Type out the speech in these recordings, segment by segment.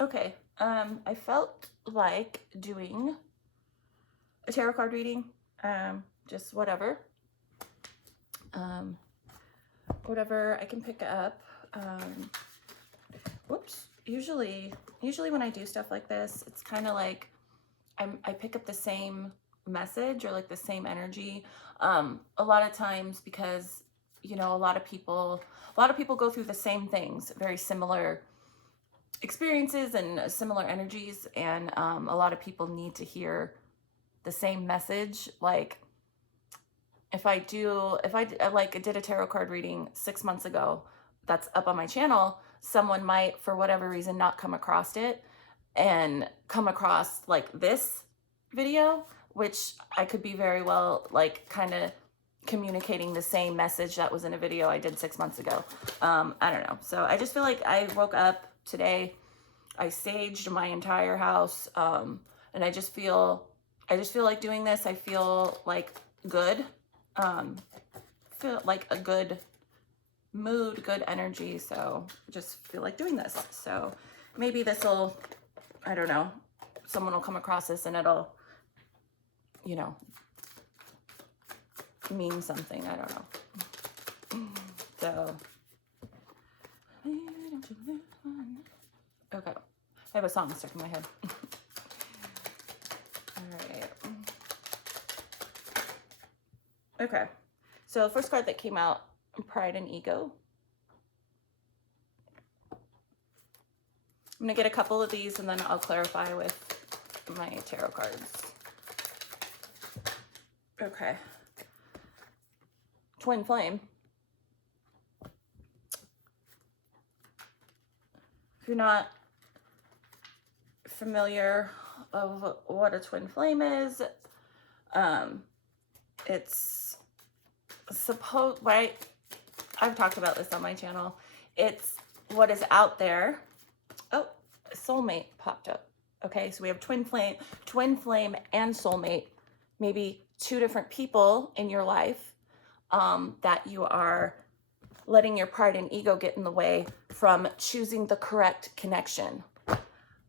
Okay, I felt like doing a tarot card reading, just whatever, um, whatever I can pick up. Whoops. Usually when I do stuff like this, it's kind of like I pick up the same message or like the same energy. A lot of times because, you know, a lot of people go through the same things, very similar experiences and similar energies, and a lot of people need to hear the same message. Like if I did a tarot card reading 6 months ago that's up on my channel, someone might for whatever reason not come across it and come across like this video, which I could be very well like kind of communicating the same message that was in a video I did 6 months ago. I don't know. So I just feel like I woke up today, I saged my entire house, and I just feel like doing this. I feel like good, feel like a good mood, good energy. So just feel like doing this. So maybe this will, I don't know, someone will come across this and it'll, you know, mean something. I don't know. So, okay. I have a song stuck in my head. All right. Okay. So the first card that came out, Pride and Ego. I'm going to get a couple of these and then I'll clarify with my tarot cards. Okay. Twin flame. If you're not familiar of what a twin flame is, it's right? I've talked about this on my channel. It's what is out there. Oh, soulmate popped up. Okay, so we have twin flame and soulmate. Maybe two different people in your life that you are letting your pride and ego get in the way from choosing the correct connection.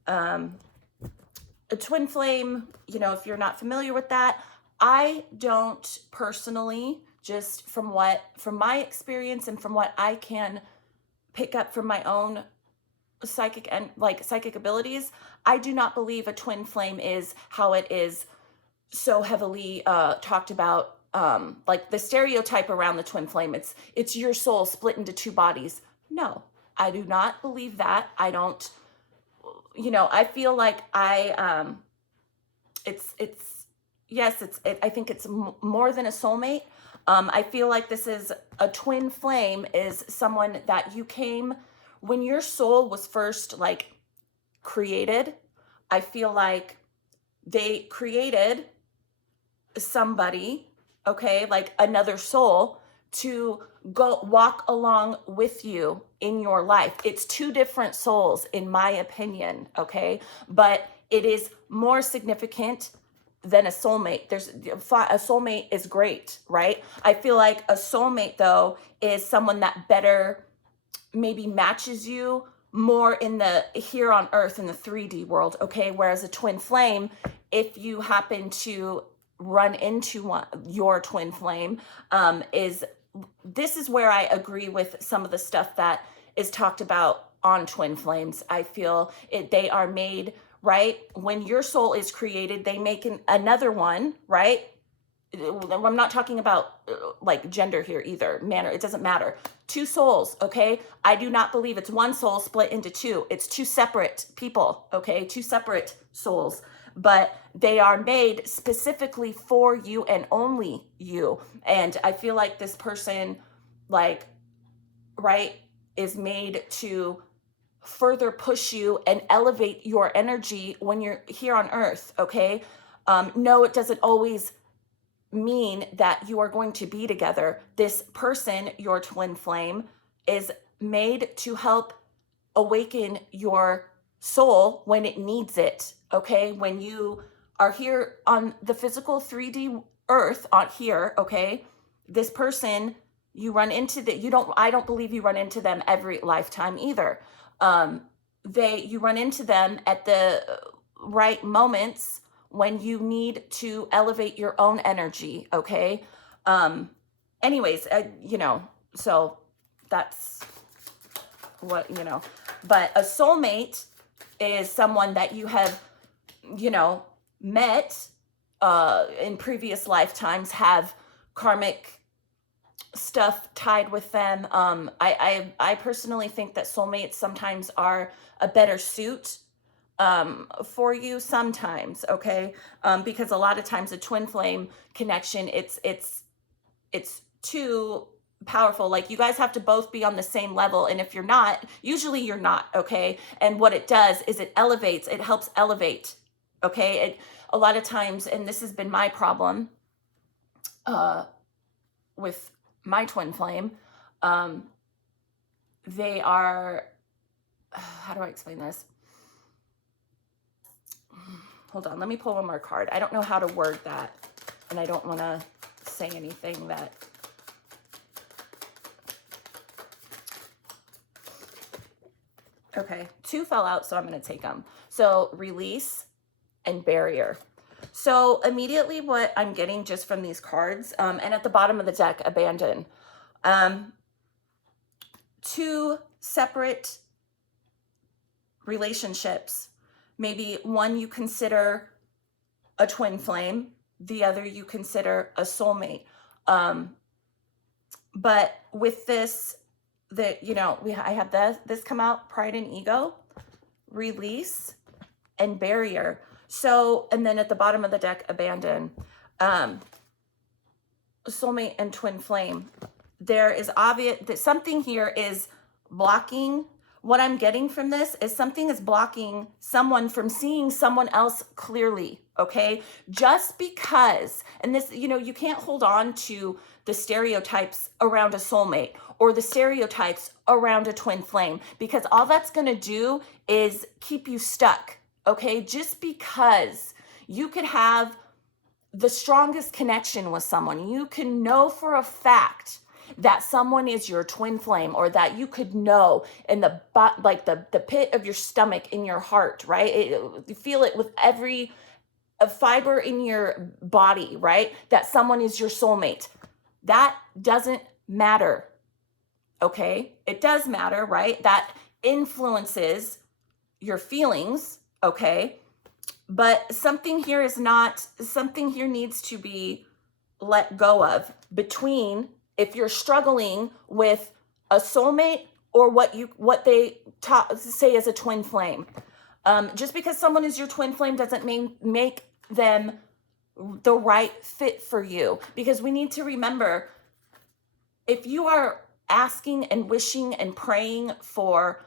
A twin flame, you know, if you're not familiar with that, I don't personally, just from my experience and from what I can pick up from my own psychic abilities, I do not believe a twin flame is how it is so heavily talked about, like the stereotype around the twin flame. It's your soul split into two bodies. No, I do not believe that. I don't, you know, I feel like I think it's more than a soulmate. I feel like this is a twin flame is someone that you came when your soul was first like created. I feel like they created somebody, okay, like another soul to go walk along with you in your life. It's two different souls in my opinion, okay? But it is more significant than a soulmate. A soulmate is great, right? I feel like a soulmate though is someone that better maybe matches you more in the here on earth in the 3D world, okay? Whereas a twin flame, if you happen to run into your twin flame, this is where I agree with some of the stuff that is talked about on twin flames. I feel they are made, right? When your soul is created, they make another one, right? I'm not talking about like gender here either, manner, it doesn't matter. Two souls, okay? I do not believe it's one soul split into two. It's two separate people, okay? Two separate souls, but they are made specifically for you and only you. And I feel like this person, like, right, is made to further push you and elevate your energy when you're here on earth, okay? No, it doesn't always mean that you are going to be together. This person, your twin flame, is made to help awaken your soul when it needs it, okay? When you are here on the physical 3D earth on here, okay? This person, you run into I don't believe you run into them every lifetime either. you run into them at the right moments when you need to elevate your own energy, okay? Um, anyways, so that's what, but a soulmate is someone that you have, met in previous lifetimes, have karmic stuff tied with them. I personally think that soulmates sometimes are a better suit for you sometimes, okay? Because a lot of times a twin flame connection, it's too powerful. Like, you guys have to both be on the same level, and if you're not, usually you're not, okay? And what it does is it helps elevate, okay? A lot of times, and this has been my problem with my twin flame, they are, how do I explain this? Hold on, let me pull one more card. I don't know how to word that, and I don't want to say anything that... Okay, 2 fell out, so I'm going to take them. So release and barrier. So immediately what I'm getting just from these cards, and at the bottom of the deck, abandon. 2 separate relationships. Maybe one you consider a twin flame, the other you consider a soulmate. But with this, I have this come out, pride and ego, release, and barrier. So, and then at the bottom of the deck, abandon. Soulmate and twin flame. There is obvious that something here is blocking. What I'm getting from this is something is blocking someone from seeing someone else clearly, okay? Just because, and this, you can't hold on to the stereotypes around a soulmate or the stereotypes around a twin flame, because all that's going to do is keep you stuck, okay? Just because you could have the strongest connection with someone, you can know for a fact that someone is your twin flame, or that you could know in the pit of your stomach, in your heart, right? You feel it with every fiber in your body, right? That someone is your soulmate. That doesn't matter, okay? It does matter, right? That influences your feelings, okay? But something here needs to be let go of between, if you're struggling with a soulmate or what they say is a twin flame. Just because someone is your twin flame doesn't make them the right fit for you. Because we need to remember, if you are asking and wishing and praying for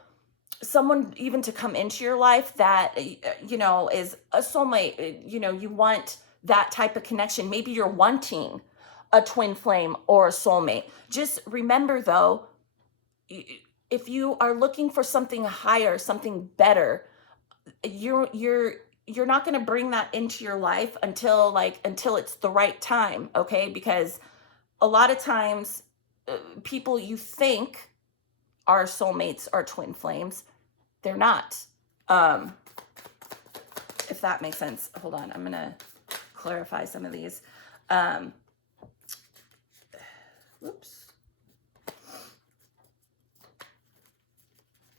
someone even to come into your life that, is a soulmate, you want that type of connection. Maybe you're wanting a twin flame or a soulmate. Just remember, though, if you are looking for something higher, something better, you're not going to bring that into your life until it's the right time, okay? Because a lot of times, people you think are soulmates are twin flames, they're not. If that makes sense. Hold on, I'm going to clarify some of these. Oops.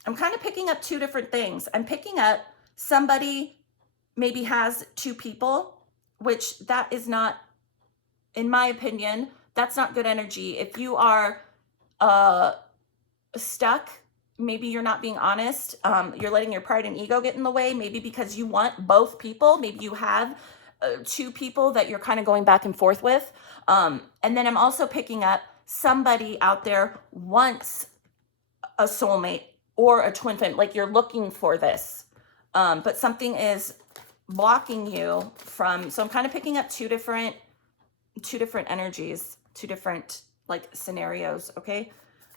I'm kind of picking up 2 different things. I'm picking up somebody maybe has 2 people, which that is not, in my opinion, that's not good energy. If you are stuck, maybe you're not being honest. You're letting your pride and ego get in the way, maybe because you want both people. Maybe you have 2 people that you're kind of going back and forth with. And then I'm also picking up somebody out there wants a soulmate or a twin flame, like you're looking for this. But something is blocking you from, so I'm kind of picking up two different energies, 2 different scenarios, okay?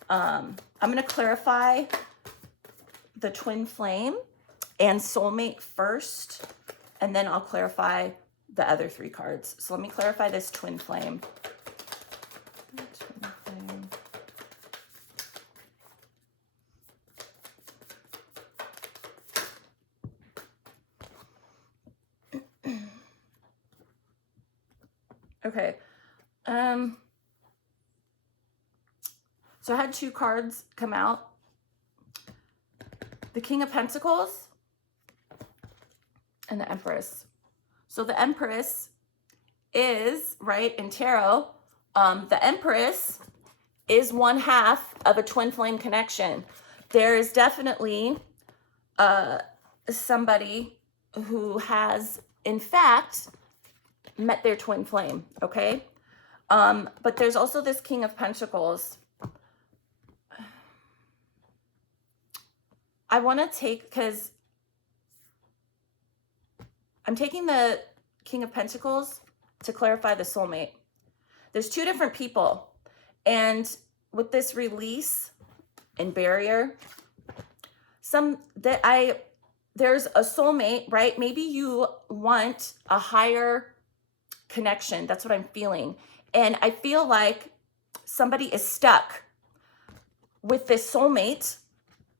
I'm going to clarify the twin flame and soulmate first, and then I'll clarify the other 3 cards. So let me clarify this twin flame. Okay. So I had two cards come out. The King of Pentacles and the Empress. So the Empress is, right, in tarot, the Empress is one half of a twin flame connection. There is definitely somebody who has, in fact, met their twin flame, okay? But there's also this King of Pentacles. I want to take, because I'm taking the King of Pentacles to clarify the soulmate. There's two different people. And with this release and barrier, there's a soulmate, right? Maybe you want a higher connection. That's what I'm feeling. And I feel like somebody is stuck with this soulmate,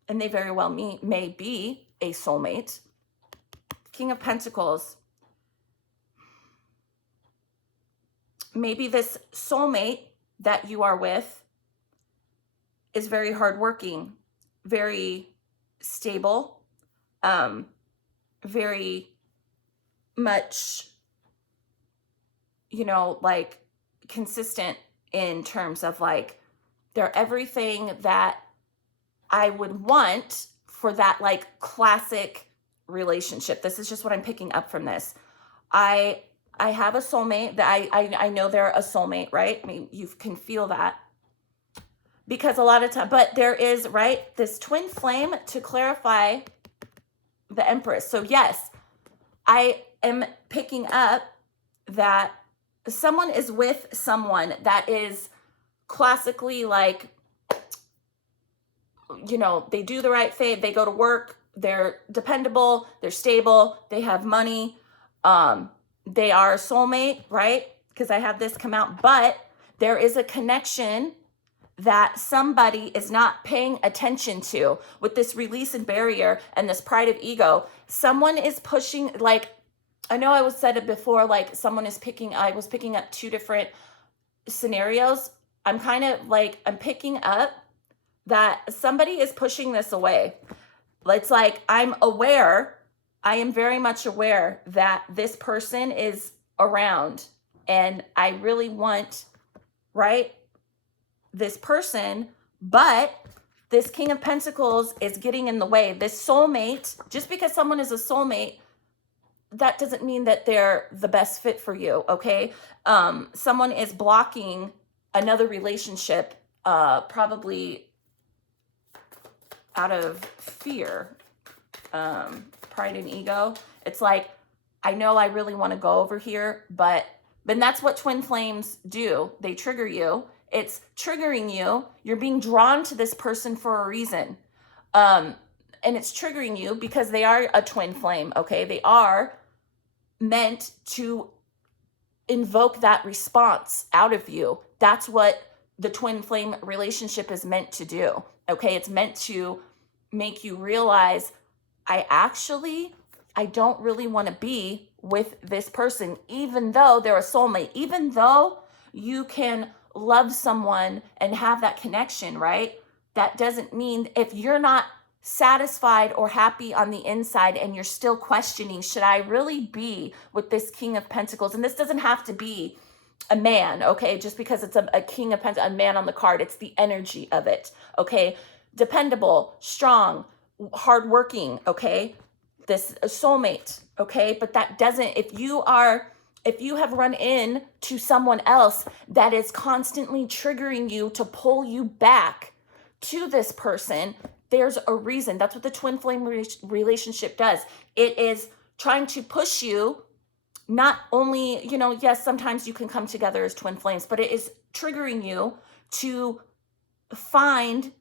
and they very well may be a soulmate. King of Pentacles. Maybe this soulmate that you are with is very hardworking, very stable, very much, you know, like consistent in terms of like, they're everything that I would want for that like classic relationship. This is just what I'm picking up from this. I have a soulmate that I know they're a soulmate, right? I mean, you can feel that because a lot of time, but there is, right, this twin flame to clarify the Empress. So yes, I am picking up that someone is with someone that is classically like, you know, they do the right thing. They go to work. They're dependable. They're stable. They have money. They are a soulmate, right? Because I have this come out, but there is a connection that somebody is not paying attention to with this release and barrier and this pride of ego. Someone is pushing, like, I know I was said it before, like I was picking up two different scenarios. I'm kind of like, I'm picking up that somebody is pushing this away. It's like, I am very much aware that this person is around and I really want, right, this person, but this King of Pentacles is getting in the way. This soulmate, just because someone is a soulmate, that doesn't mean that they're the best fit for you, okay? Someone is blocking another relationship, probably out of fear, pride and ego. It's like, I know I really want to go over here, but that's what twin flames do. They trigger you. It's triggering you. You're being drawn to this person for a reason. And it's triggering you because they are a twin flame, okay? They are meant to invoke that response out of you. That's what the twin flame relationship is meant to do, okay? It's meant to make you realize, I don't really want to be with this person, even though they're a soulmate, even though you can love someone and have that connection, right? That doesn't mean if you're not satisfied or happy on the inside and you're still questioning, should I really be with this King of Pentacles? And this doesn't have to be a man, okay? Just because it's a King of Pentacles, a man on the card, it's the energy of it, okay? Dependable, strong, hardworking, okay? This a soulmate, okay? But that doesn't, if you have run in to someone else that is constantly triggering you to pull you back to this person, there's a reason. That's what the twin flame relationship does. It is trying to push you, not only, you know, yes, sometimes you can come together as twin flames, but it is triggering you to find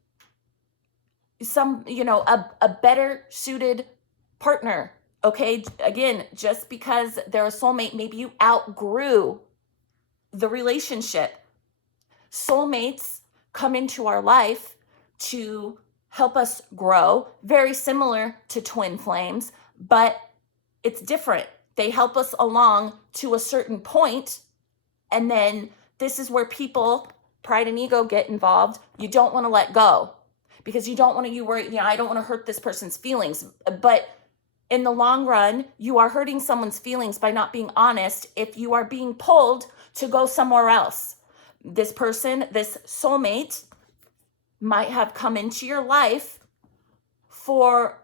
some, you know, a better suited partner. Okay. Again, just because they're a soulmate, maybe you outgrew the relationship. Soulmates come into our life to help us grow, very similar to twin flames, but it's different. They help us along to a certain point, And then this is where people, pride and ego, get involved. You don't want to let go because you don't want to, you worry, I don't want to hurt this person's feelings. But in the long run, you are hurting someone's feelings by not being honest if you are being pulled to go somewhere else. This person, this soulmate, might have come into your life for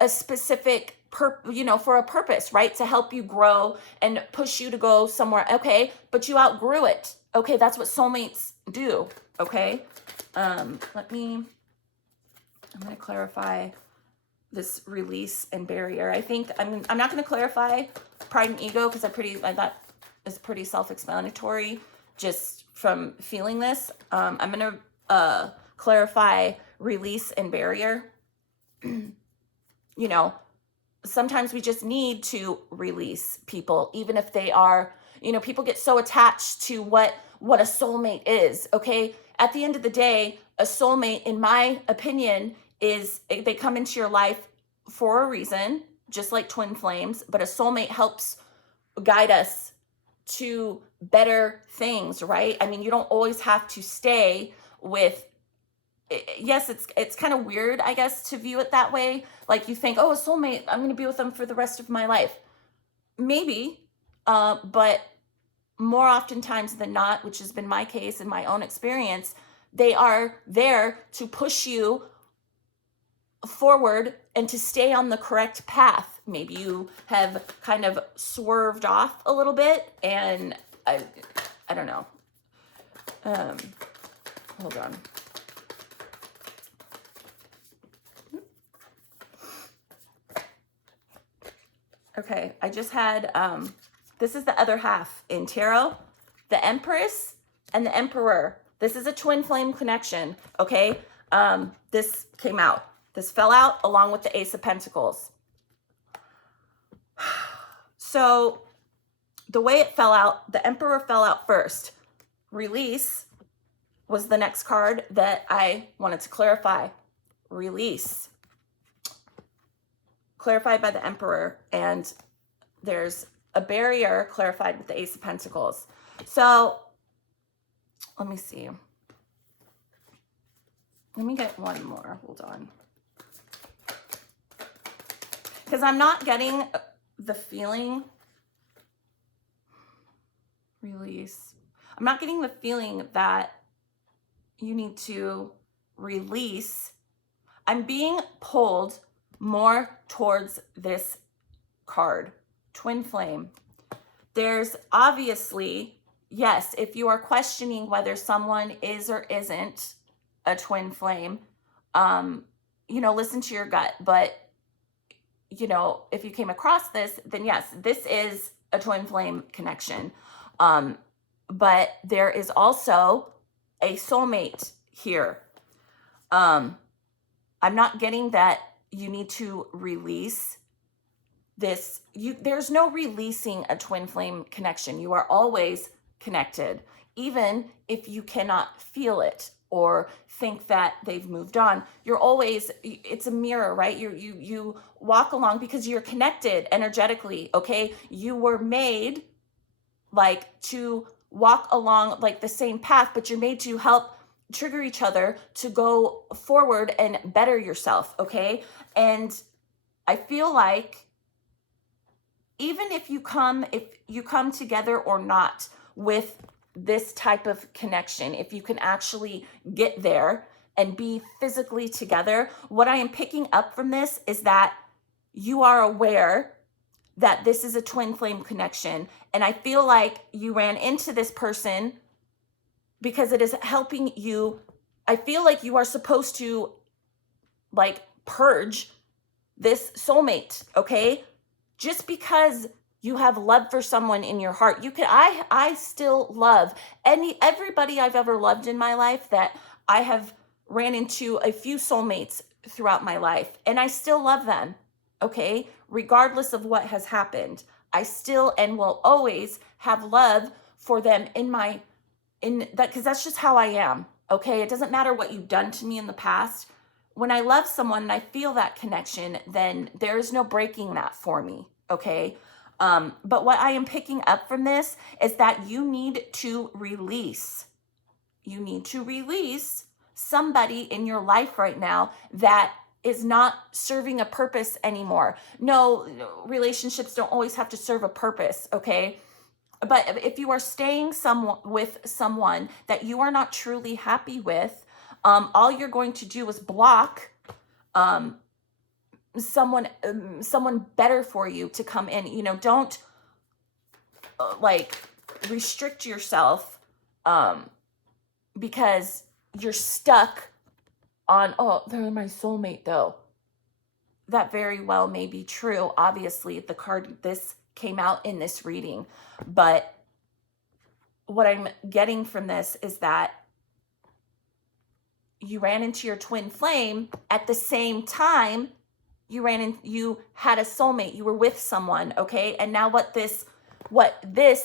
a specific for a purpose, right? To help you grow and push you to go somewhere. Okay, but you outgrew it. Okay, that's what soulmates do. Okay, I'm going to clarify this release and barrier. I think I'm not going to clarify pride and ego because I thought it's pretty self-explanatory just from feeling this. I'm going to clarify release and barrier. Sometimes we just need to release people, even if they are, people get so attached to what a soulmate is. Okay. At the end of the day, a soulmate, in my opinion, is they come into your life for a reason, just like twin flames, but a soulmate helps guide us to better things, right? I mean, you don't always have to stay with, yes, it's kind of weird, I guess, to view it that way. Like you think, oh, a soulmate, I'm going to be with them for the rest of my life. Maybe, but more oftentimes than not, which has been my case in my own experience, they are there to push you forward and to stay on the correct path. Maybe you have kind of swerved off a little bit, and I don't know. Hold on. Okay, I just had, this is the other half in tarot, the Empress and the Emperor. This is a twin flame connection, okay? This came out. This fell out along with the Ace of Pentacles. So the way it fell out, the Emperor fell out first. Release was the next card that I wanted to clarify. Release. Clarified by the Emperor, and there's a barrier clarified with the Ace of Pentacles. So let me see. Let me get one more. Hold on. Because I'm not getting the feeling. Release. I'm not getting the feeling that you need to release. I'm being pulled more towards this card, twin flame. There's obviously, yes, if you are questioning whether someone is or isn't a twin flame, listen to your gut. But, if you came across this, then yes, this is a twin flame connection. But there is also a soulmate here. I'm not getting that you need to release this. There's no releasing a twin flame connection. You are always connected, even if you cannot feel it or think that they've moved on. You're always, it's a mirror, right? You walk along because you're connected energetically, okay? You were made to walk along the same path, but you're made to help trigger each other to go forward and better yourself, okay? And I feel like even if you come together or not with this type of connection, if you can actually get there and be physically together, what I am picking up from this is that you are aware that this is a twin flame connection. And I feel like you ran into this person because it is helping you. I feel like you are supposed to purge this soulmate, okay? Just because you have love for someone in your heart, I still love everybody I've ever loved in my life. That I have ran into a few soulmates throughout my life, and I still love them, okay? Regardless of what has happened, I still and will always have love for them in that, because that's just how I am, okay? It doesn't matter what you've done to me in the past. When I love someone and I feel that connection, then there is no breaking that for me, okay? But what I am picking up from this is that you need to release. You need to release somebody in your life right now that is not serving a purpose anymore. No, relationships don't always have to serve a purpose, okay? But if you are staying with someone that you are not truly happy with, all you're going to do is block um, someone better for you to come in. Don't like restrict yourself because you're stuck on, oh, they're my soulmate though. That very well may be true. Obviously, the card, this came out in this reading, but what I'm getting from this is that you ran into your twin flame at the same time you had a soulmate, you were with someone, okay? And now what this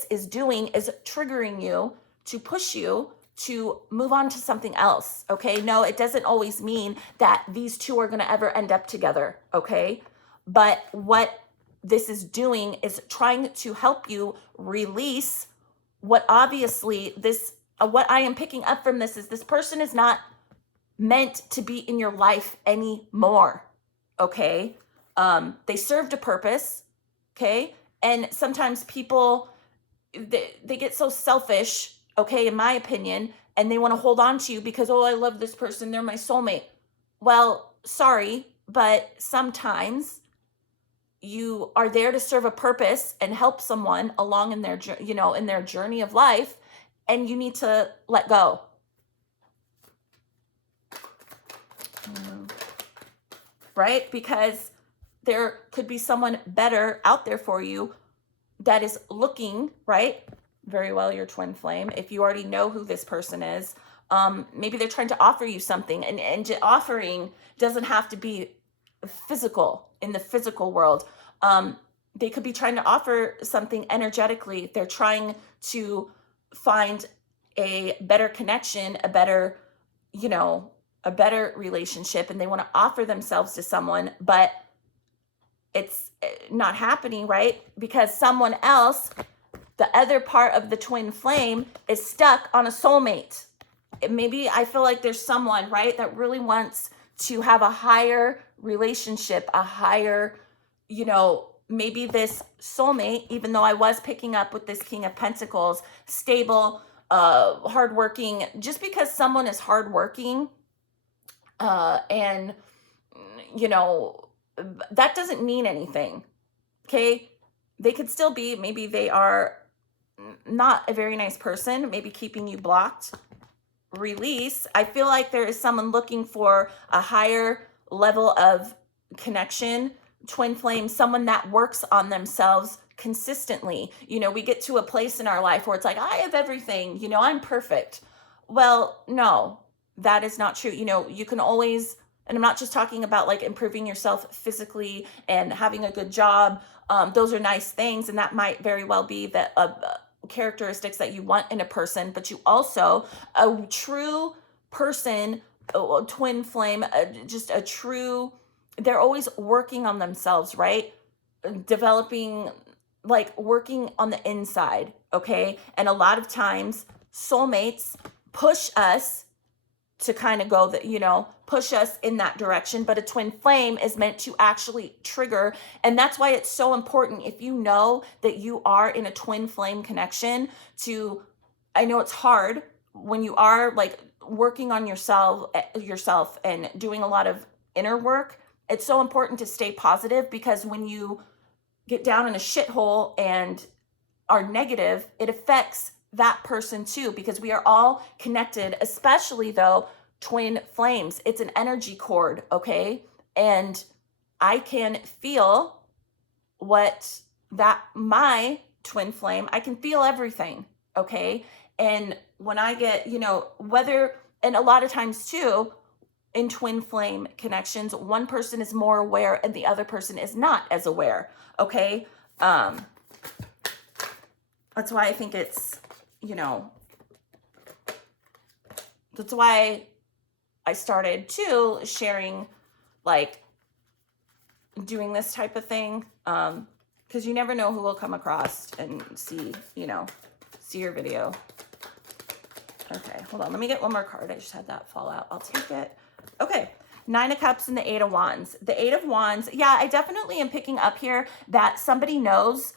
is doing is triggering you to push you to move on to something else, okay? No, it doesn't always mean that these two are going to ever end up together, okay? But what this is doing is trying to help you release what obviously what I am picking up from this is this person is not meant to be in your life anymore, okay? They served a purpose, okay? And sometimes people, they get so selfish, okay, in my opinion, and they want to hold on to you because, oh, I love this person, they're my soulmate. Well, sorry, but sometimes you are there to serve a purpose and help someone along in their, in their journey of life, and you need to let go. Right? Because there could be someone better out there for you that is looking, right? Very well, your twin flame. If you already know who this person is, maybe they're trying to offer you something, and offering doesn't have to be physical in the physical world. They could be trying to offer something energetically. They're trying to find a better connection, a better relationship, and they want to offer themselves to someone, but it's not happening, right? Because someone else, the other part of the twin flame, is stuck on a soulmate. Maybe I feel like there's someone, right, that really wants to have a higher relationship, a higher, maybe this soulmate, even though I was picking up with this King of Pentacles, stable, hardworking, just because someone is hardworking, and that doesn't mean anything, okay? They could still be, maybe they are not a very nice person, maybe keeping you blocked. Release. I feel like there is someone looking for a higher level of connection, twin flame, someone that works on themselves consistently. We get to a place in our life where it's like, I have everything, I'm perfect. Well, no, that is not true. You can always, and I'm not just talking about like improving yourself physically and having a good job. Those are nice things, and that might very well be the characteristics that you want in a person, but you also, a true person, a twin flame, just a true, they're always working on themselves, right? Developing, like working on the inside, okay? And a lot of times soulmates push us to kind of go push us in that direction, but a twin flame is meant to actually trigger. And that's why it's so important, if you know that you are in a twin flame connection, I know it's hard when you are like working on yourself and doing a lot of inner work. It's so important to stay positive, because when you get down in a shithole and are negative, it affects that person too, because we are all connected, especially though twin flames. It's an energy cord, okay? And I can feel my twin flame, I can feel everything, okay? And when I get, and a lot of times too, in twin flame connections, one person is more aware and the other person is not as aware, okay? That's why I think it's, that's why I started too sharing, like doing this type of thing. because you never know who will come across and see, see your video. Okay, hold on. Let me get one more card. I just had that fall out. I'll take it. Okay, 9 of Cups and the 8 of Wands. The 8 of Wands, yeah, I definitely am picking up here that somebody knows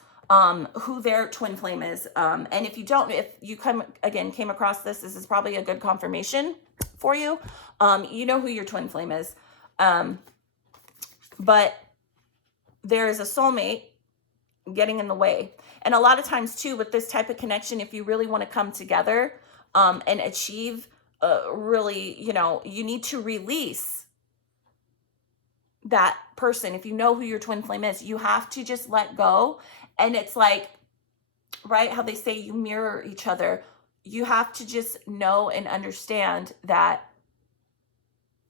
who their twin flame is. And if you don't, if you came across this, this is probably a good confirmation for you. You know who your twin flame is. But there is a soulmate getting in the way. And a lot of times too, with this type of connection, if you really want to come together and achieve really, you need to release that person. If you know who your twin flame is, you have to just let go. And it's like, right, how they say you mirror each other. You have to just know and understand that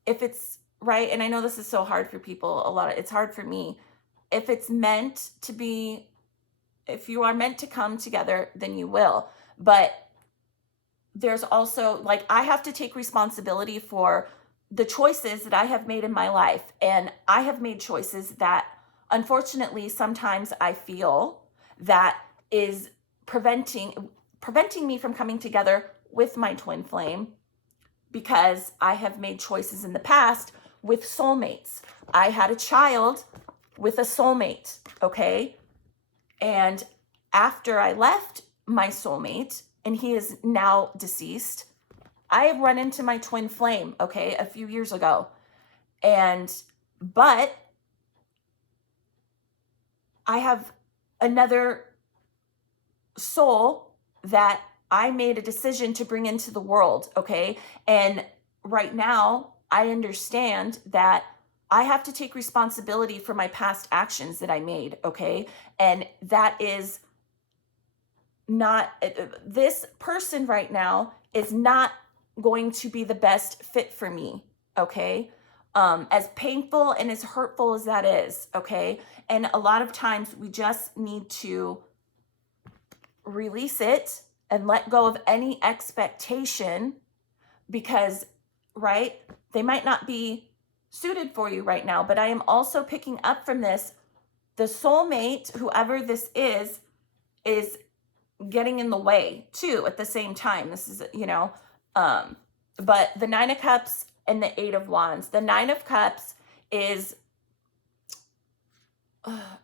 if it's right, and I know this is so hard for people, it's hard for me. If it's meant to be, if you are meant to come together, then you will. But there's also, like, I have to take responsibility for the choices that I have made in my life. And I have made choices that, unfortunately, sometimes I feel that is preventing me from coming together with my twin flame, because I have made choices in the past with soulmates. I had a child with a soulmate, okay? And after I left my soulmate, and he is now deceased, I have run into my twin flame, okay, a few years ago. But I have another soul that I made a decision to bring into the world, okay? And right now, I understand that I have to take responsibility for my past actions that I made, okay? And that is not, this person right now is not going to be the best fit for me, okay? As painful and as hurtful as that is, okay? And a lot of times we just need to release it and let go of any expectation, because, right, they might not be suited for you right now. But I am also picking up from this, the soulmate, whoever this is getting in the way too at the same time. This is, but the 9 of Cups and the 8 of Wands. The 9 of Cups is,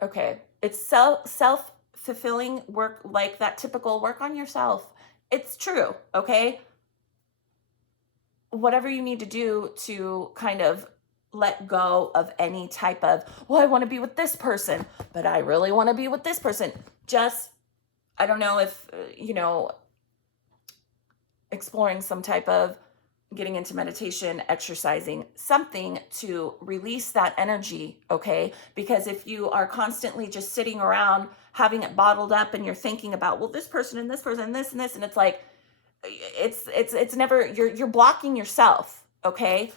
okay, it's self-fulfilling work, like that typical work on yourself. It's true, okay? Whatever you need to do to kind of let go of any type of, well, I want to be with this person, but I really want to be with this person. Just, I don't know if, exploring some type of getting into meditation, exercising, something to release that energy, okay? Because if you are constantly just sitting around having it bottled up and you're thinking about, well, this person and this person and this and this, and it's like, it's never, you're blocking yourself, okay?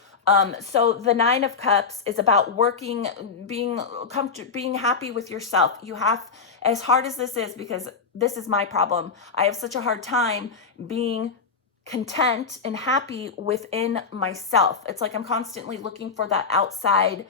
So the 9 of Cups is about working, being comfortable, being happy with yourself. You have, as hard as this is, because this is my problem, I have such a hard time being content and happy within myself. It's like I'm constantly looking for that outside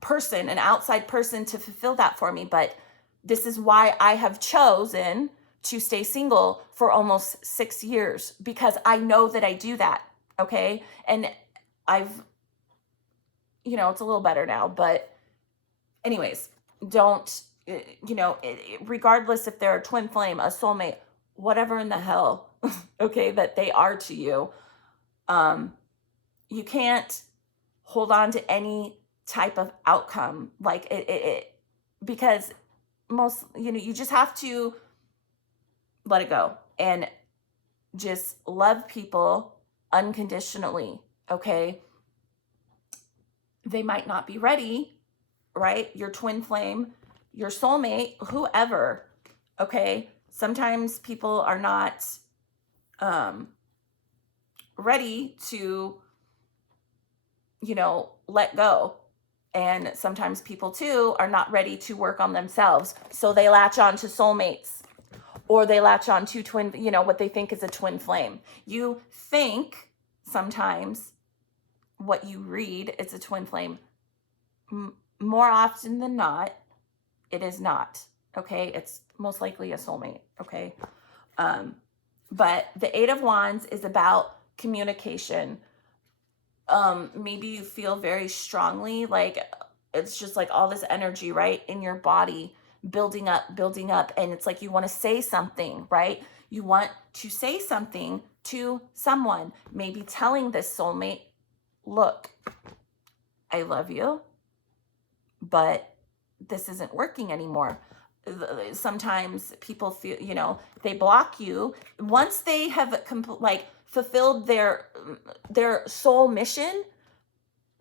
person, an outside person to fulfill that for me. But this is why I have chosen to stay single for almost 6 years, because I know that I do that, okay? And I've, it's a little better now, but anyways, don't, regardless if they're a twin flame, a soulmate, whatever in the hell, okay, that they are to you, you can't hold on to any type of outcome, like it because most, you just have to let it go and just love people unconditionally, okay? They might not be ready, right? Your twin flame, your soulmate, whoever, okay? Sometimes people are not ready to, let go. And sometimes people too are not ready to work on themselves. So they latch on to soulmates, or they latch on to twin, what they think is a twin flame. You think sometimes what you read is a twin flame. more often than not, it is not. Okay, it's most likely a soulmate. Okay, but the Eight of Wands is about communication. Maybe you feel very strongly, like it's just like all this energy, right, in your body, building up, and it's like you want to say something, right? You want to say something to someone, maybe telling this soulmate, look, I love you, but this isn't working anymore. Sometimes people feel, they block you once they have fulfilled their soul mission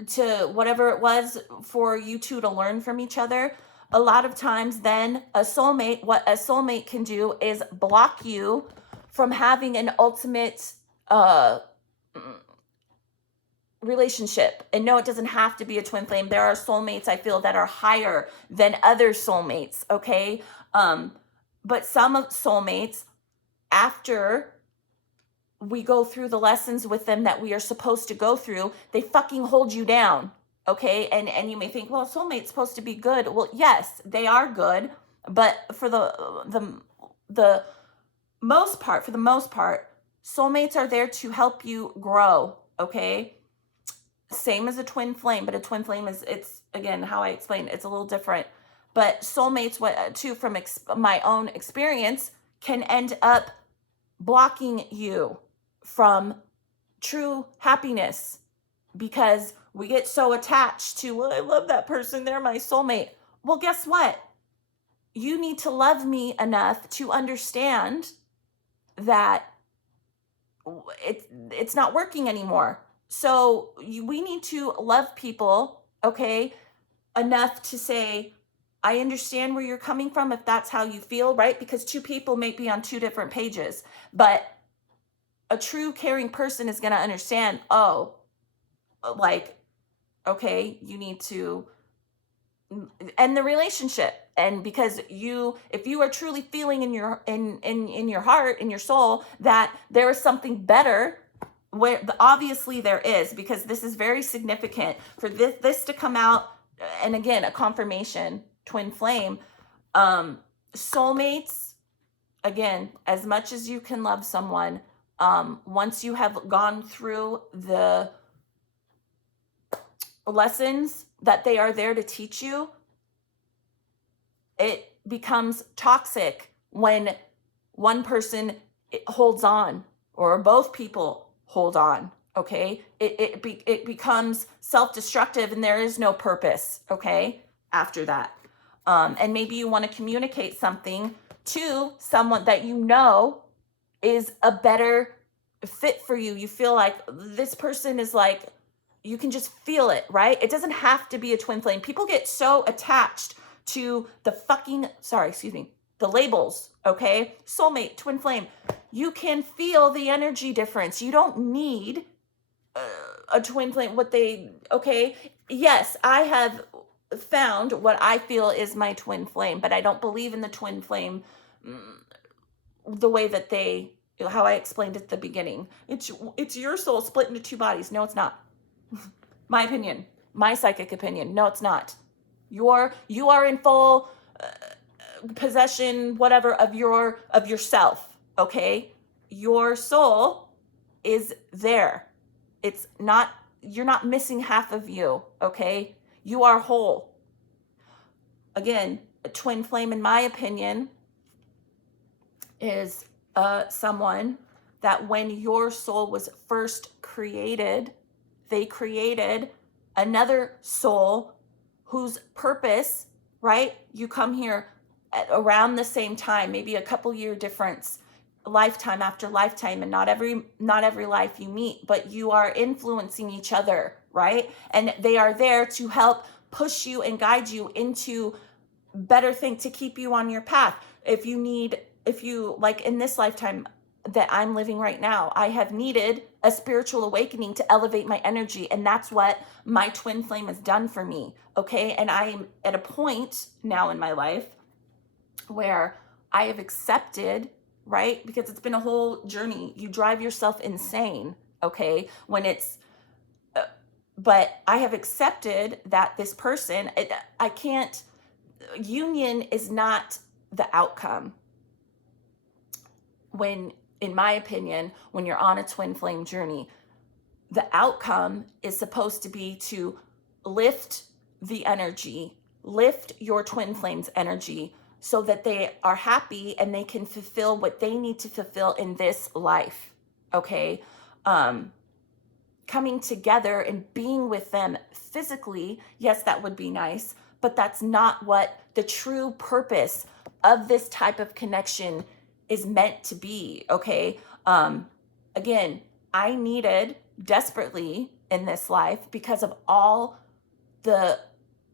to whatever it was for you two to learn from each other. A lot of times then what a soulmate can do is block you from having an ultimate relationship. And no, it doesn't have to be a twin flame. There are soulmates, I feel, that are higher than other soulmates, okay? But some soulmates, after we go through the lessons with them that we are supposed to go through, they fucking hold you down, okay? And you may think, well, soulmate's supposed to be good. Well, yes, they are good, but for the most part, soulmates are there to help you grow, okay? Same as a twin flame, but a twin flame it's again, how I explained, it's a little different. But soulmates, from my own experience, can end up blocking you from true happiness because we get so attached to, well, I love that person, they're my soulmate. Well, guess what? You need to love me enough to understand that it's not working anymore. So we need to love people, okay, enough to say, I understand where you're coming from if that's how you feel, right? Because two people may be on two different pages, but a true caring person is going to understand, oh, like, okay, you need to end the relationship. And because if you are truly feeling in your heart, in your soul, that there is something better, where obviously there is, because this is very significant for this to come out. And again, a confirmation, twin flame, soulmates, again, as much as you can love someone, once you have gone through the lessons that they are there to teach you, it becomes toxic when one person holds on, or both people hold on, okay? It becomes self-destructive, and there is no purpose, okay, after that. And maybe you want to communicate something to someone that you know is a better fit for you. You feel like this person is like, you can just feel it, right? It doesn't have to be a twin flame. People get so attached to the labels, okay? Soulmate, twin flame. You can feel the energy difference. You don't need a twin flame. Okay? Yes, I have found what I feel is my twin flame, but I don't believe in the twin flame the way that how I explained at the beginning. It's your soul split into two bodies. No, it's not. My opinion, my psychic opinion. No, it's not. You are in full possession, whatever, of yourself. Okay, your soul is there. It's not. You're not missing half of you. Okay, you are whole. Again, a twin flame, in my opinion, is someone that when your soul was first created, they created another soul whose purpose, right? You come here at around the same time, maybe a couple year difference, lifetime after lifetime, and not every life you meet, but you are influencing each other, right? And they are there to help push you and guide you into better things, to keep you on your path. If you like in this lifetime that I'm living right now, I have needed a spiritual awakening to elevate my energy, and that's what my twin flame has done for me, okay? And I'm at a point now in my life where I have accepted, right? Because it's been a whole journey. You drive yourself insane, okay? When it's but I have accepted that this person, I can't, union is not the outcome. When, in my opinion, when you're on a twin flame journey, the outcome is supposed to be to lift the energy, lift your twin flames energy so that they are happy and they can fulfill what they need to fulfill in this life. Okay. Coming together and being with them physically, yes, that would be nice, but that's not what the true purpose of this type of connection is meant to be. Okay. Again, I needed desperately in this life, because of all the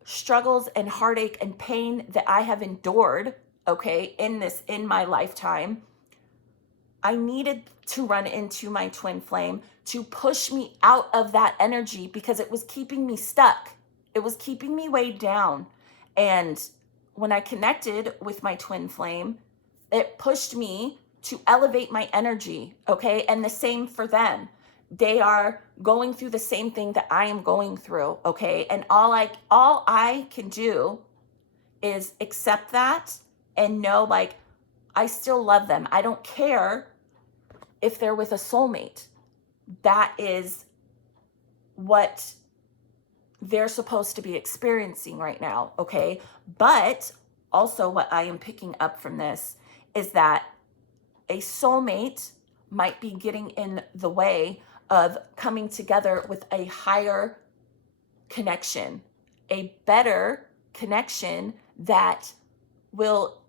struggles and heartache and pain that I have endured, okay, in my lifetime, I needed to run into my twin flame to push me out of that energy, because it was keeping me stuck. It was keeping me weighed down. And when I connected with my twin flame, it pushed me to elevate my energy, okay? And the same for them. They are going through the same thing that I am going through, okay? And all I can do is accept that and know, like, I still love them. I don't care if they're with a soulmate. That is what they're supposed to be experiencing right now, okay? But also what I am picking up from this is that a soulmate might be getting in the way of coming together with a higher connection, a better connection that will,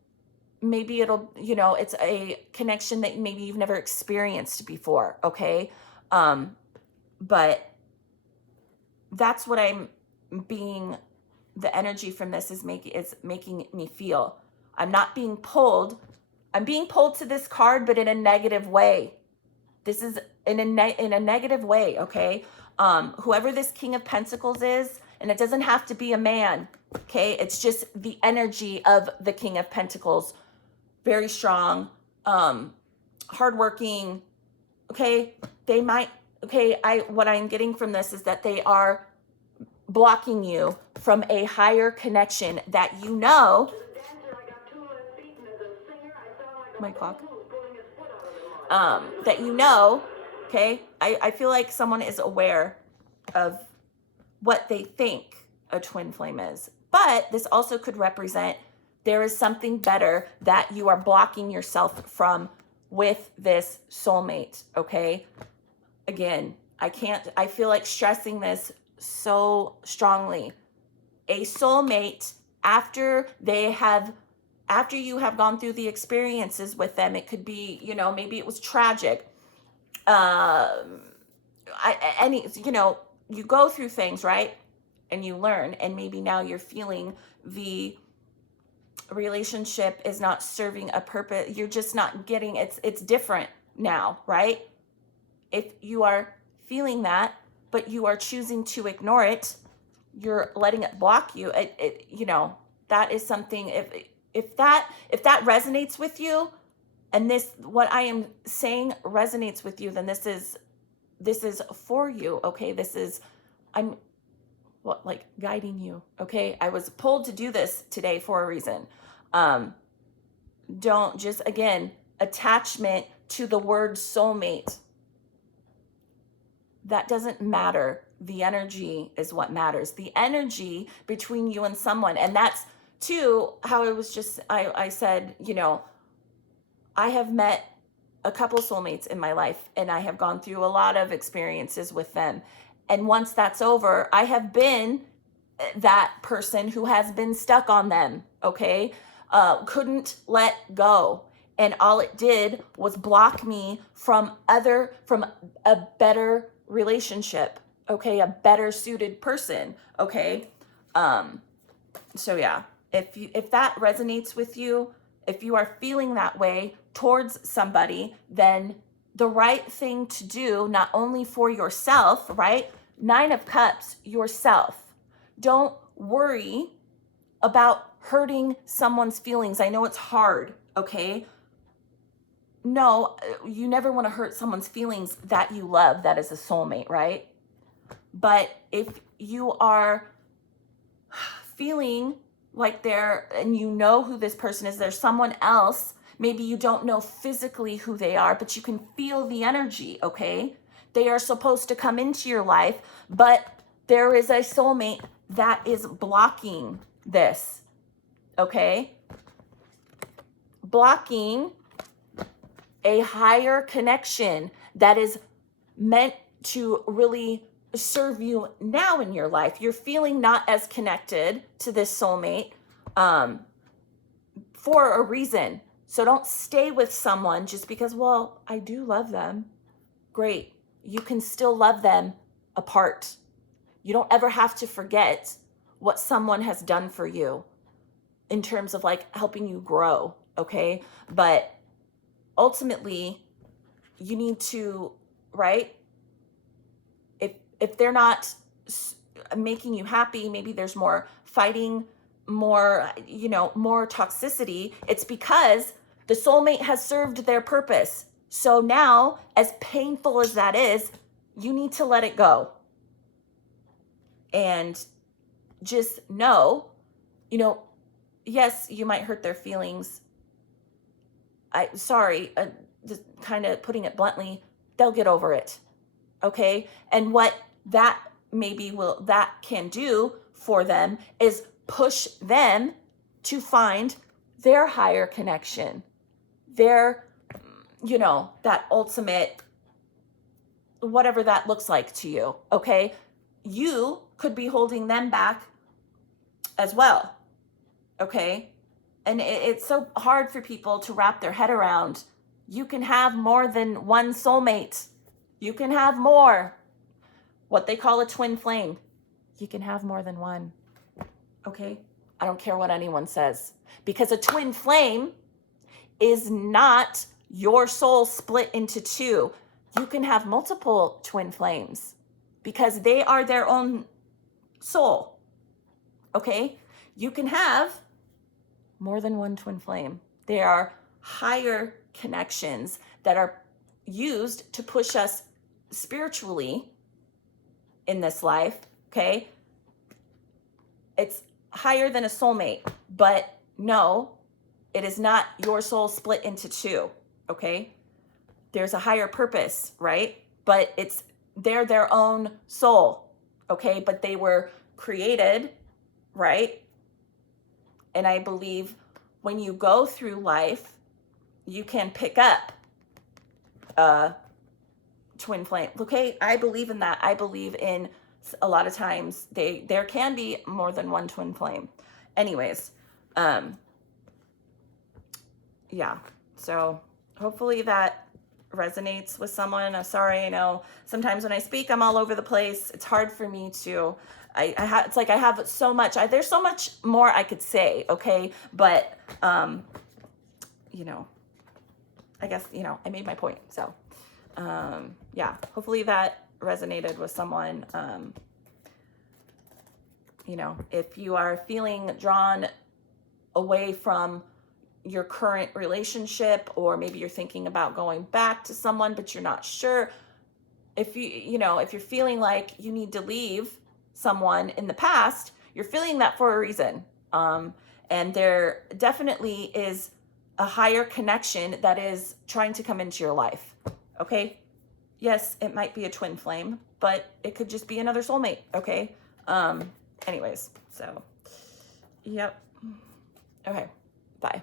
maybe it'll, it's a connection that maybe you've never experienced before, okay? But that's what the energy from this is making me feel. I'm being pulled to this card, but in a negative way. This is in a negative way, okay? Whoever this King of Pentacles is, and it doesn't have to be a man, okay? It's just the energy of the King of Pentacles. Very strong, hardworking, okay? They might, okay, what I'm getting from this is that they are blocking you from a higher connection that my clock, that okay? I feel like someone is aware of what they think a twin flame is. But this also could represent there is something better that you are blocking yourself from with this soulmate, okay? Again, I feel like stressing this so strongly. A soulmate, after you have gone through the experiences with them, it could be, maybe it was tragic. You go through things, right? And you learn, and maybe now you're feeling the relationship is not serving a purpose. You're just not getting, it's different now, right? If you are feeling that, but you are choosing to ignore it, you're letting it block you. That is something, if that resonates with you, and what I am saying resonates with you, then this is for you, okay? I'm guiding you, okay? I was pulled to do this today for a reason. Don't just, again, attachment to the word soulmate. That doesn't matter. The energy is what matters. The energy between you and someone. And that's too how it was just, I said, I have met a couple soulmates in my life, and I have gone through a lot of experiences with them. And once that's over, I have been that person who has been stuck on them, okay? Couldn't let go. And all it did was block me from a better relationship, okay? A better suited person, okay? So yeah, if that resonates with you, if you are feeling that way towards somebody, then the right thing to do, not only for yourself, right? 9 of Cups, yourself. Don't worry about hurting someone's feelings. I know it's hard, okay? No, you never want to hurt someone's feelings that you love, that is a soulmate, right? But if you are feeling like and you know who this person is, there's someone else, maybe you don't know physically who they are, but you can feel the energy, okay? They are supposed to come into your life, but there is a soulmate that is blocking this, okay? Blocking a higher connection that is meant to really serve you now in your life. You're feeling not as connected to this soulmate for a reason. So don't stay with someone just because, well, I do love them. Great. You can still love them apart. You don't ever have to forget what someone has done for you in terms of like helping you grow, okay? But ultimately, you need to, right? If they're not making you happy, maybe there's more fighting, more, more toxicity. It's because the soulmate has served their purpose. So now, as painful as that is, you need to let it go. And just know, yes, you might hurt their feelings. Just kind of putting it bluntly, they'll get over it. Okay? And what that can do for them is push them to find their higher connection, their, that ultimate, whatever that looks like to you. Okay? You could be holding them back as well. Okay? And it's so hard for people to wrap their head around. You can have more than one soulmate. You can have more. What they call a twin flame. You can have more than one. Okay? I don't care what anyone says. Because a twin flame is not your soul split into two. You can have multiple twin flames because they are their own soul. Okay? You can have more than one twin flame. They are higher connections that are used to push us spiritually in this life, okay? It's higher than a soulmate, but no, it is not your soul split into two, okay? There's a higher purpose, right? But they're their own soul, okay? But they were created, right? And I believe when you go through life, you can pick up twin flame. Okay, I believe in that. I believe in a lot of times there can be more than one twin flame. Anyways, yeah. So hopefully that resonates with someone. I'm sorry, I know sometimes when I speak, I'm all over the place. It's hard for me to. It's like I have so much. There's so much more I could say. Okay, but I guess I made my point. So. Yeah, hopefully that resonated with someone. If you are feeling drawn away from your current relationship, or maybe you're thinking about going back to someone, but you're not sure, if you're feeling like you need to leave someone in the past, you're feeling that for a reason. And there definitely is a higher connection that is trying to come into your life. Okay? Yes, it might be a twin flame, but it could just be another soulmate. Okay? Anyways, so, yep. Okay. Bye.